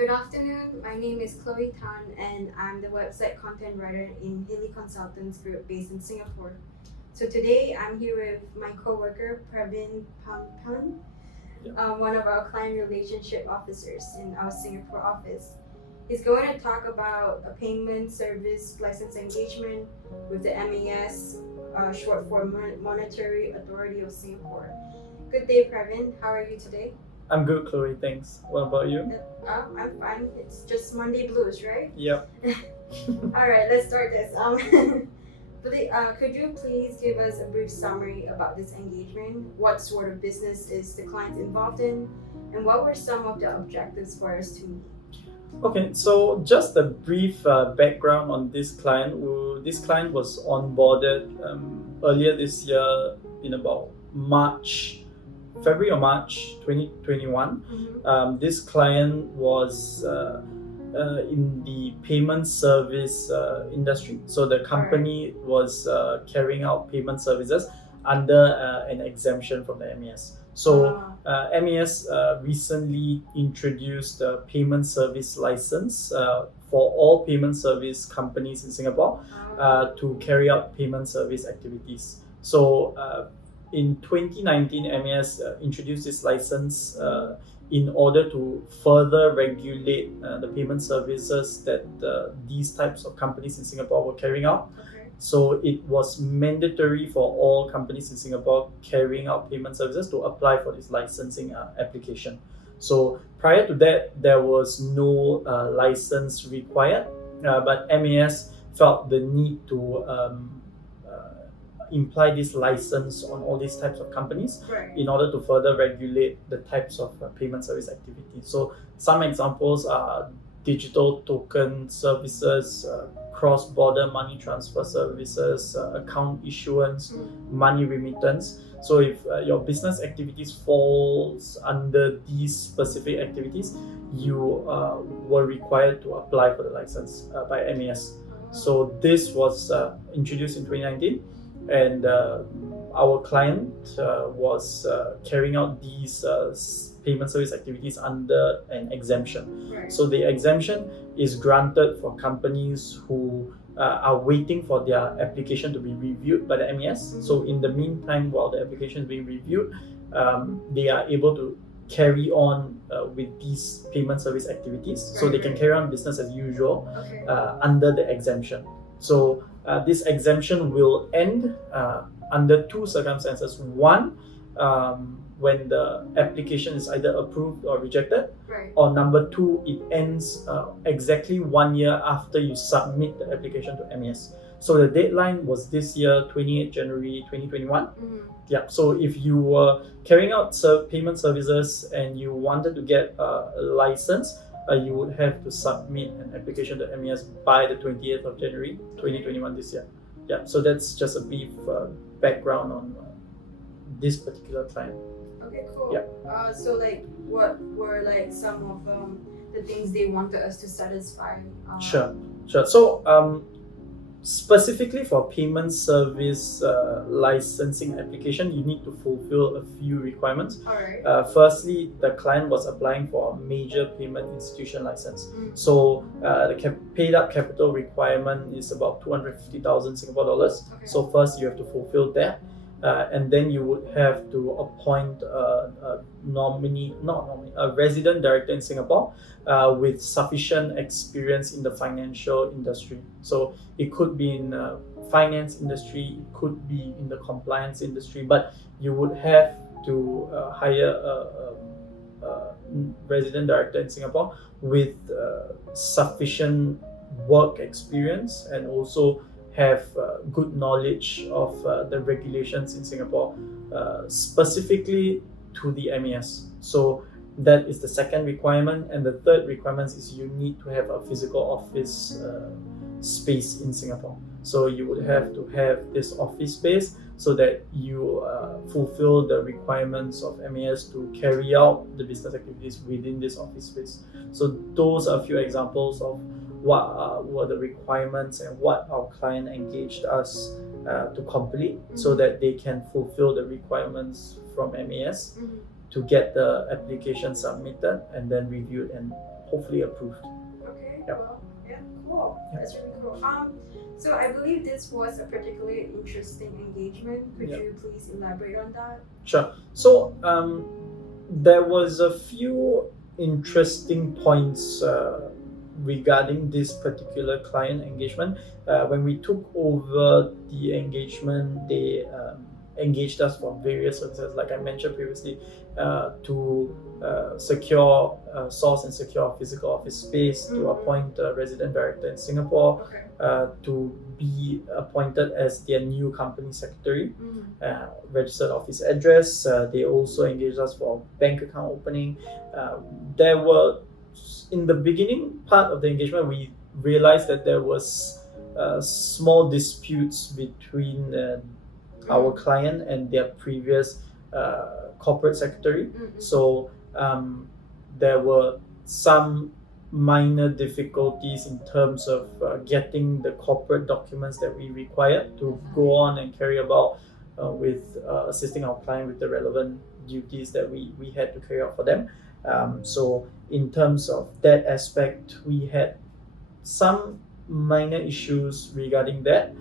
Good afternoon. My name is Chloe Tan, and I'm the website content writer in Healy Consultants group based in Singapore. So today I'm here with my coworker Pravin Pampan, one of our client relationship officers in our Singapore office. He's going to talk about a payment service license engagement with the MAS, short for Monetary Authority of Singapore. Good day, Pravin. How are you today? I'm good, Chloe. Thanks. What about you? I'm fine. It's just Monday blues, right? Yep. All right, let's start this. Could you please give us a brief summary about this engagement? What sort of business is the client involved in, and what were some of the objectives for us to meet? Okay, so just a brief background on this client. This client was onboarded earlier this year in about February or March 2021. This client was in the payment service industry. So the company was carrying out payment services under an exemption from the MAS. So MAS recently introduced a payment service license for all payment service companies in Singapore to carry out payment service activities. So in 2019, MAS introduced this license in order to further regulate the payment services that these types of companies in Singapore were carrying out. So it was mandatory for all companies in Singapore carrying out payment services to apply for this licensing application. So prior to that, there was no license required, but MAS felt the need to imply this license on all these types of companies in order to further regulate the types of payment service activities. So some examples are digital token services, cross-border money transfer services, account issuance, money remittance. So if your business activities falls under these specific activities, you were required to apply for the license by MAS. So this was introduced in 2019, and our client was carrying out these payment service activities under an exemption. So the exemption is granted for companies who are waiting for their application to be reviewed by the MAS. So in the meantime, while the application is being reviewed, they are able to carry on with these payment service activities. So they can carry on business as usual under the exemption. So this exemption will end under two circumstances. One, when the application is either approved or rejected, or number two, it ends exactly 1 year after you submit the application to MAS. So the deadline was this year, 28 January 2021. Yeah. So if you were carrying out payment services and you wanted to get a license, you would have to submit an application to MAS by the 28th of January 2021 this year. Yeah. So that's just a brief background on this particular client. Okay, cool. Yeah. So what were some of the things they wanted us to satisfy? Sure. So specifically for payment service licensing application, you need to fulfill a few requirements. Firstly, the client was applying for a major payment institution license. So the paid up capital requirement is about 250,000 Singapore dollars. So first you have to fulfill that. And then you would have to appoint a resident director in Singapore with sufficient experience in the financial industry. So it could be in finance industry, it could be in the compliance industry, but you would have to hire a resident director in Singapore with sufficient work experience and also have good knowledge of the regulations in Singapore, specifically to the MAS. So that is the second requirement, and the third requirement is you need to have a physical office space in Singapore. So you would have to have this office space so that you fulfill the requirements of MAS to carry out the business activities within this office space. So those are a few examples of what were the requirements and what our client engaged us to complete so that they can fulfill the requirements from MAS to get the application submitted and then reviewed and hopefully approved. Okay. Yep. Well, yeah, cool. Yep. That's really cool. So I believe this was a particularly interesting engagement. Could Yep. you please elaborate on that? Sure. So there was a few interesting points regarding this particular client engagement. When we took over the engagement, they engaged us for various services, like I mentioned previously, to secure, source and secure physical office space, to appoint a resident director in Singapore, Okay. to be appointed as their new company secretary, registered office address. They also engaged us for bank account opening. There were, in the beginning part of the engagement, we realized that there was small disputes between our client and their previous corporate secretary. So there were some minor difficulties in terms of getting the corporate documents that we required to go on and carry about with assisting our client with the relevant duties that we had to carry out for them. So in terms of that aspect, we had some minor issues regarding that.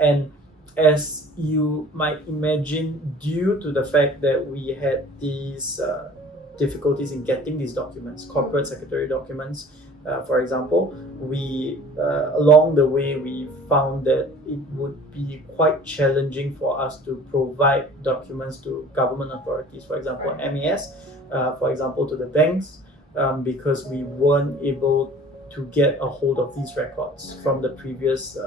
And as you might imagine, due to the fact that we had these difficulties in getting these documents, corporate secretary documents, for example, we along the way we found that it would be quite challenging for us to provide documents to government authorities, for example, MAS, for example, to the banks, because we weren't able to get a hold of these records from the previous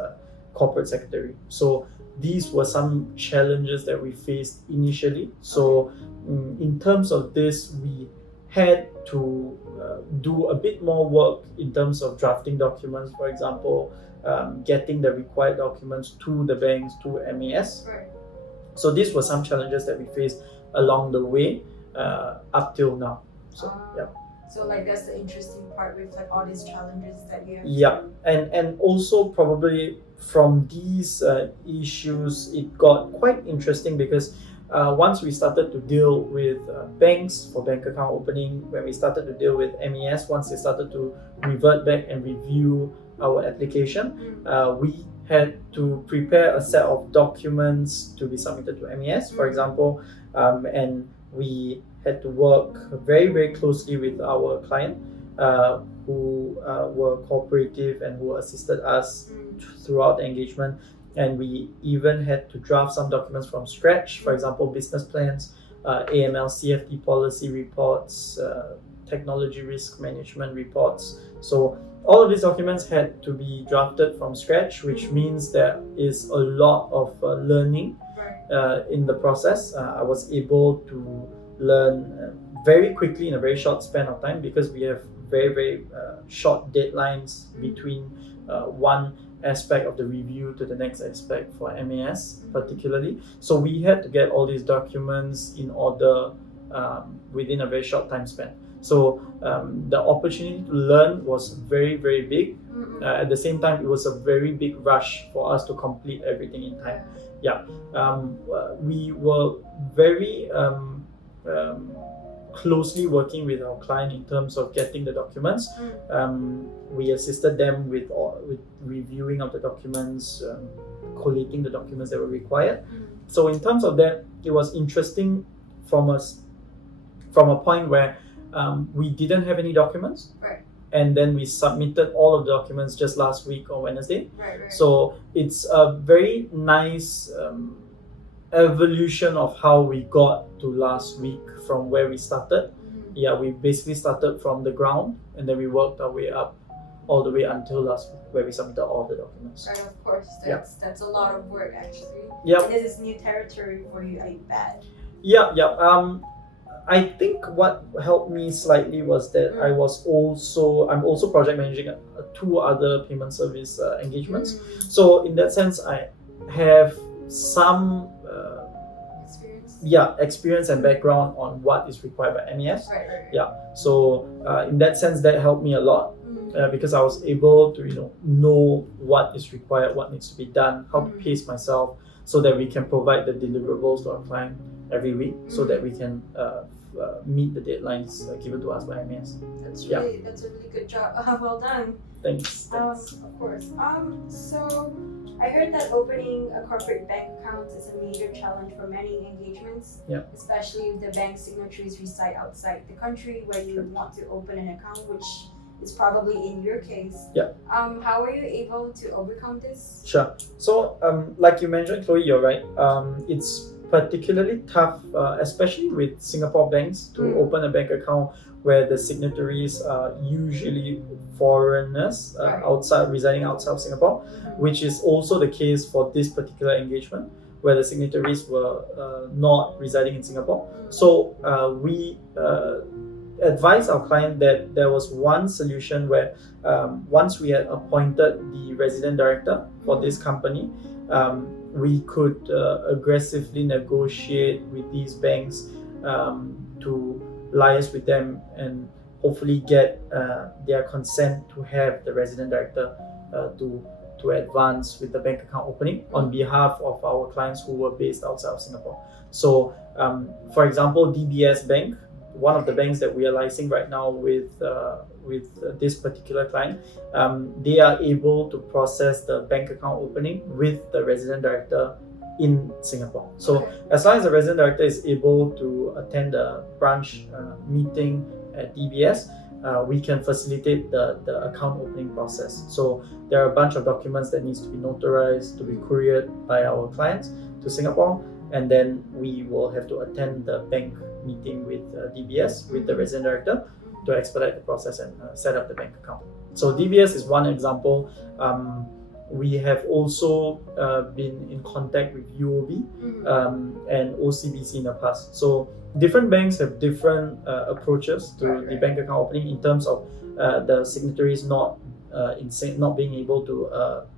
corporate secretary. So these were some challenges that we faced initially. So in terms of this, we had to do a bit more work in terms of drafting documents, for example, getting the required documents to the banks, to MAS. So these were some challenges that we faced along the way up till now. So yeah. So like that's the interesting part with like all these challenges that you have. Yeah, and also probably from these issues, it got quite interesting because once we started to deal with banks for bank account opening, when we started to deal with MAS, once they started to revert back and review our application, we had to prepare a set of documents to be submitted to MAS, for example, and we had to work very, very closely with our client who were cooperative and who assisted us throughout the engagement. And we even had to draft some documents from scratch, for example, business plans, AML, CFT policy reports, technology risk management reports. So all of these documents had to be drafted from scratch, which means there is a lot of learning in the process. I was able to learn very quickly in a very short span of time because we have very, very short deadlines between one aspect of the review to the next aspect for MAS particularly. So we had to get all these documents in order within a very short time span. So the opportunity to learn was very, very big. At the same time, it was a very big rush for us to complete everything in time. Yeah, we were very closely working with our client in terms of getting the documents. We assisted them with reviewing of the documents, collating the documents that were required. So in terms of that, it was interesting from a point where we didn't have any documents, and then we submitted all of the documents just last week on Wednesday. So it's a very nice evolution of how we got to last week from where we started. Yeah, we basically started from the ground and then we worked our way up all the way until last week where we submitted all the documents. Right, of course. That's a lot of work actually. Yeah. And this is new territory for you, I bet. Yeah. I think what helped me slightly was that I'm also project managing two other payment service engagements. So in that sense, I have some experience and background on what is required by MAS. Yeah. So in that sense, that helped me a lot because I was able to know what is required, what needs to be done, how to pace myself, so that we can provide the deliverables to our client every week, so that we can meet the deadlines given to us by MES. That's Yeah. that's a really good job. Well done. Thanks. Of course. So I heard that opening a corporate bank account is a major challenge for many engagements, Yeah. especially if the bank signatories reside outside the country where you want to open an account, which is probably in your case. Yeah. How were you able to overcome this? Sure. So, like you mentioned, Chloe, you're right. It's particularly tough, especially with Singapore banks, to open a bank account where the signatories are usually foreigners residing outside of Singapore, which is also the case for this particular engagement, where the signatories were not residing in Singapore. So we advised our client that there was one solution where once we had appointed the resident director for this company, we could aggressively negotiate with these banks to liaise with them and hopefully get their consent to have the resident director to advance with the bank account opening on behalf of our clients who were based outside of Singapore. So, for example, DBS Bank, one of the banks that we are licensing right now with this particular client, they are able to process the bank account opening with the resident director in Singapore. So as long as the resident director is able to attend the branch meeting at DBS, we can facilitate the account opening process. So there are a bunch of documents that needs to be notarized, to be couriered by our clients to Singapore, and then we will have to attend the bank meeting with DBS, with the resident director, to expedite the process and set up the bank account. So DBS is one example. We have also been in contact with UOB and OCBC in the past. So different banks have different approaches to the bank account opening in terms of the signatories not being able to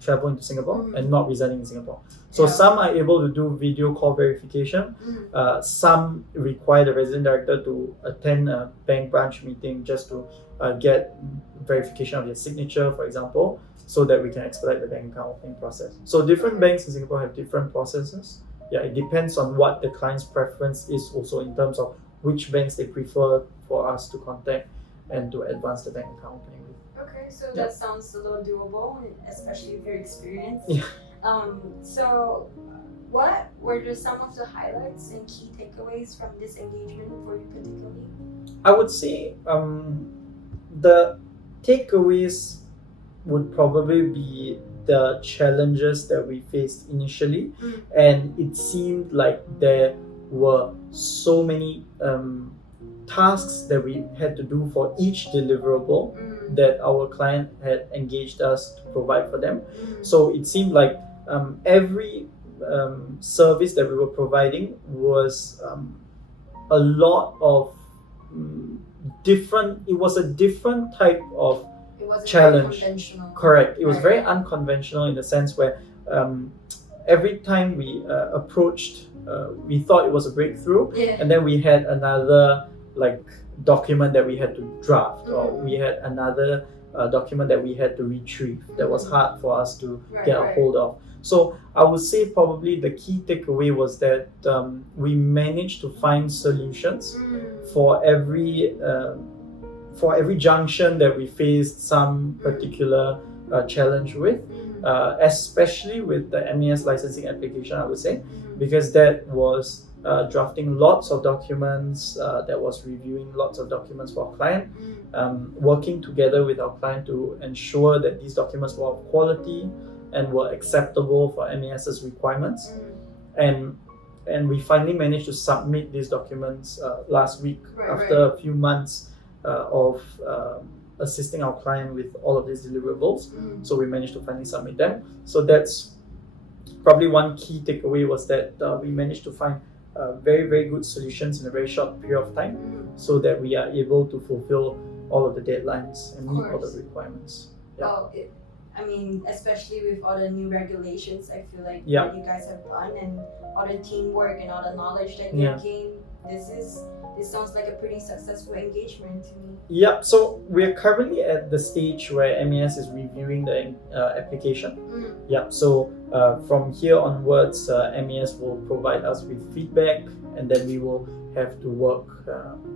travel into Singapore and not residing in Singapore. So some are able to do video call verification. Some require the resident director to attend a bank branch meeting just to get verification of their signature, for example, so that we can expedite the bank account opening process. So different banks in Singapore have different processes. Yeah, it depends on what the client's preference is also in terms of which banks they prefer for us to contact and to advance the bank account opening with. Okay, so that sounds a little doable, especially if you're experienced. Yeah. So what were some of the highlights and key takeaways from this engagement for you particularly? I would say the takeaways would probably be the challenges that we faced initially, and it seemed like there were so many tasks that we had to do for each deliverable that our client had engaged us to provide for them. So it seemed like every service that we were providing was a lot of different. It was a different type of challenge. Very conventional. Correct. It was very unconventional in the sense where every time we approached, we thought it was a breakthrough, and then we had another document that we had to draft, or we had another document that we had to retrieve that was hard for us to get a hold of. So I would say probably the key takeaway was that we managed to find solutions for every junction that we faced some particular challenge with, especially with the MES licensing application, I would say, because that was drafting lots of documents, that was reviewing lots of documents for our client, working together with our client to ensure that these documents were of quality and were acceptable for MES's requirements. And we finally managed to submit these documents last week after a few months of assisting our client with all of these deliverables. So we managed to finally submit them. So that's probably one key takeaway, was that we managed to find very, very good solutions in a very short period of time, so that we are able to fulfill all of the deadlines and meet all the requirements. I mean, especially with all the new regulations, I feel like what you guys have done and all the teamwork and all the knowledge that you have gained this sounds like a pretty successful engagement to me. Yeah, so we're currently at the stage where MES is reviewing the application. Yeah, so from here onwards, MES will provide us with feedback, and then we will have to work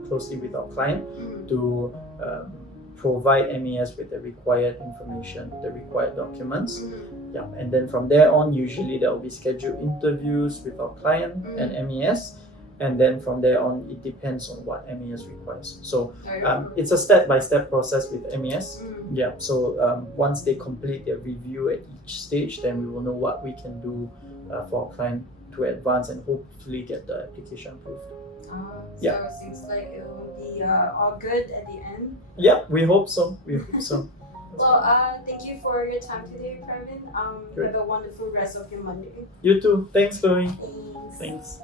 closely with our client to provide MES with the required information, the required documents. Yeah, and then from there on, usually there will be scheduled interviews with our client and MES. And then from there on, it depends on what MES requires. So it's a step-by-step process with MES. Yeah. So once they complete their review at each stage, then we will know what we can do for our client to advance and hopefully get the application approved. So it seems like it will be all good at the end. Yeah, we hope so. We hope so. Well, thank you for your time today, Pravin. Great. Have a wonderful rest of your Monday. You too. Thanks, Chloe. Thanks. Thanks.